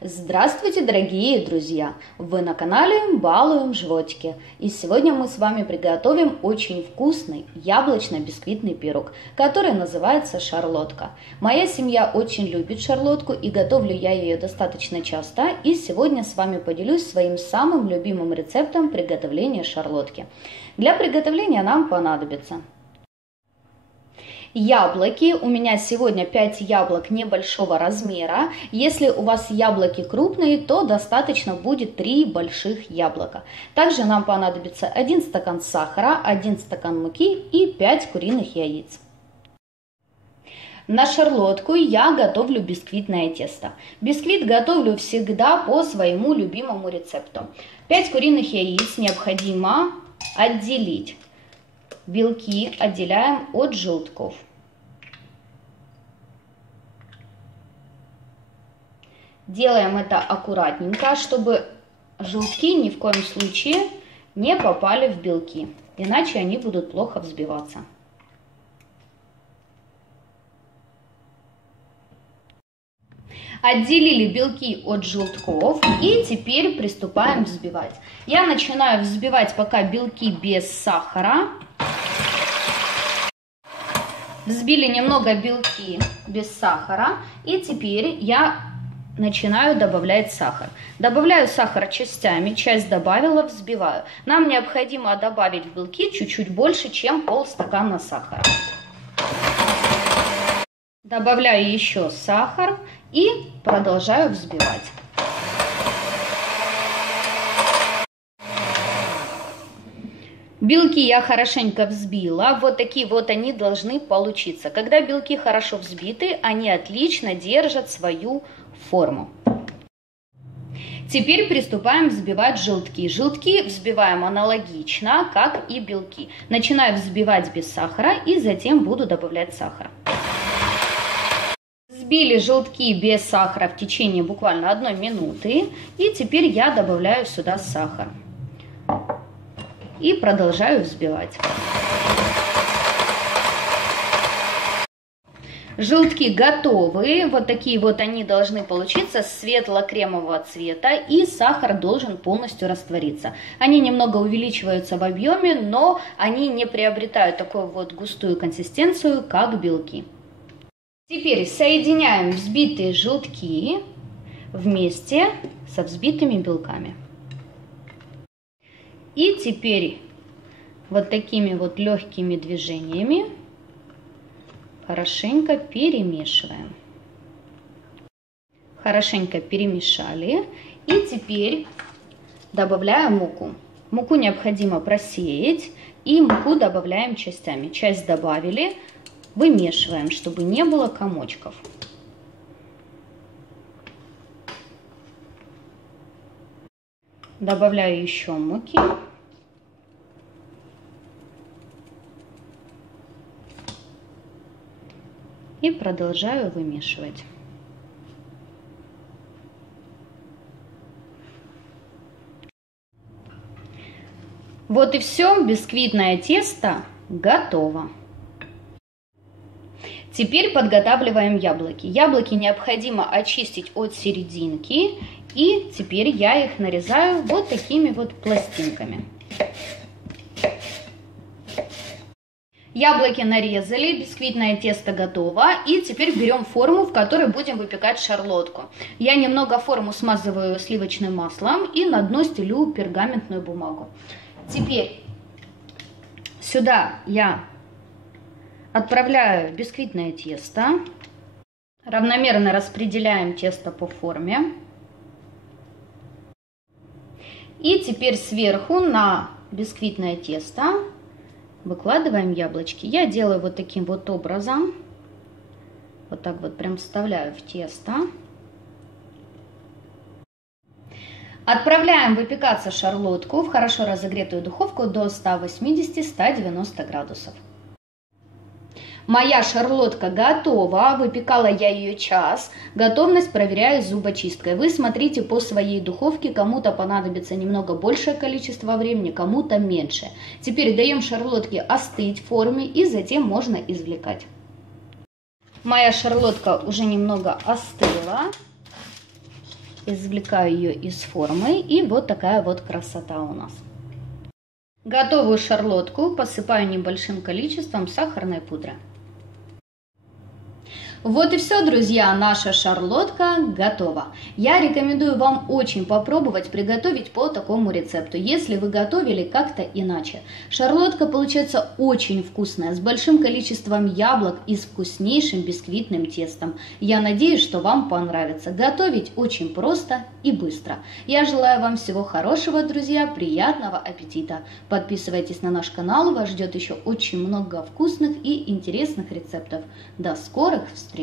Здравствуйте, дорогие друзья! Вы на канале Балуем Животики. И сегодня мы с вами приготовим очень вкусный яблочно-бисквитный пирог, который называется шарлотка. Моя семья очень любит шарлотку и готовлю я ее достаточно часто. И сегодня с вами поделюсь своим самым любимым рецептом приготовления шарлотки. Для приготовления нам понадобится яблоки. У меня сегодня 5 яблок небольшого размера. Если у вас яблоки крупные, то достаточно будет 3 больших яблока. Также нам понадобится 1 стакан сахара, 1 стакан муки и 5 куриных яиц. На шарлотку я готовлю бисквитное тесто. Бисквит готовлю всегда по своему любимому рецепту. 5 куриных яиц необходимо отделить. Белки отделяем от желтков. Делаем это аккуратненько, чтобы желтки ни в коем случае не попали в белки, иначе они будут плохо взбиваться. Отделили белки от желтков и теперь приступаем взбивать. Я начинаю взбивать пока белки без сахара. Взбили немного белки без сахара и теперь я начинаю добавлять сахар. Добавляю сахар частями, часть добавила, взбиваю. Нам необходимо добавить в белки чуть-чуть больше, чем полстакана сахара. Добавляю еще сахар и продолжаю взбивать. Белки я хорошенько взбила, вот такие вот они должны получиться. Когда белки хорошо взбиты, они отлично держат свою форму. Теперь приступаем взбивать желтки. Желтки взбиваем аналогично, как и белки. Начинаю взбивать без сахара и затем буду добавлять сахар. Взбили желтки без сахара в течение буквально 1 минуты. И теперь я добавляю сюда сахар. И продолжаю взбивать. Желтки готовы. Вот такие вот они должны получиться, светло-кремового цвета. И сахар должен полностью раствориться. Они немного увеличиваются в объеме, но они не приобретают такую вот густую консистенцию, как белки. Теперь соединяем взбитые желтки вместе со взбитыми белками. И теперь вот такими вот легкими движениями хорошенько перемешиваем. Хорошенько перемешали. И теперь добавляем муку. Муку необходимо просеять. И муку добавляем частями. Часть добавили, вымешиваем, чтобы не было комочков. Добавляю еще муки. И продолжаю вымешивать. Вот и все, бисквитное тесто готово. Теперь подготавливаем яблоки. Яблоки необходимо очистить от серединки. И теперь я их нарезаю вот такими вот пластинками. Яблоки нарезали, бисквитное тесто готово. И теперь берем форму, в которой будем выпекать шарлотку. Я немного форму смазываю сливочным маслом и на дно стелю пергаментную бумагу. Теперь сюда я отправляю бисквитное тесто. Равномерно распределяем тесто по форме. И теперь сверху на бисквитное тесто выкладываем яблочки. Я делаю вот таким вот образом. Вот так вот прям вставляю в тесто. Отправляем выпекаться шарлотку в хорошо разогретую духовку до 180-190 градусов. Моя шарлотка готова, выпекала я ее час. Готовность проверяю зубочисткой. Вы смотрите по своей духовке, кому-то понадобится немного большее количество времени, кому-то меньше. Теперь даем шарлотке остыть в форме и затем можно извлекать. Моя шарлотка уже немного остыла. Извлекаю ее из формы, и вот такая вот красота у нас. Готовую шарлотку посыпаю небольшим количеством сахарной пудры. Вот и все, друзья, наша шарлотка готова. Я рекомендую вам очень попробовать приготовить по такому рецепту, если вы готовили как-то иначе. Шарлотка получается очень вкусная, с большим количеством яблок и с вкуснейшим бисквитным тестом. Я надеюсь, что вам понравится. Готовить очень просто и быстро. Я желаю вам всего хорошего, друзья, приятного аппетита. Подписывайтесь на наш канал, вас ждет еще очень много вкусных и интересных рецептов. До скорых встреч!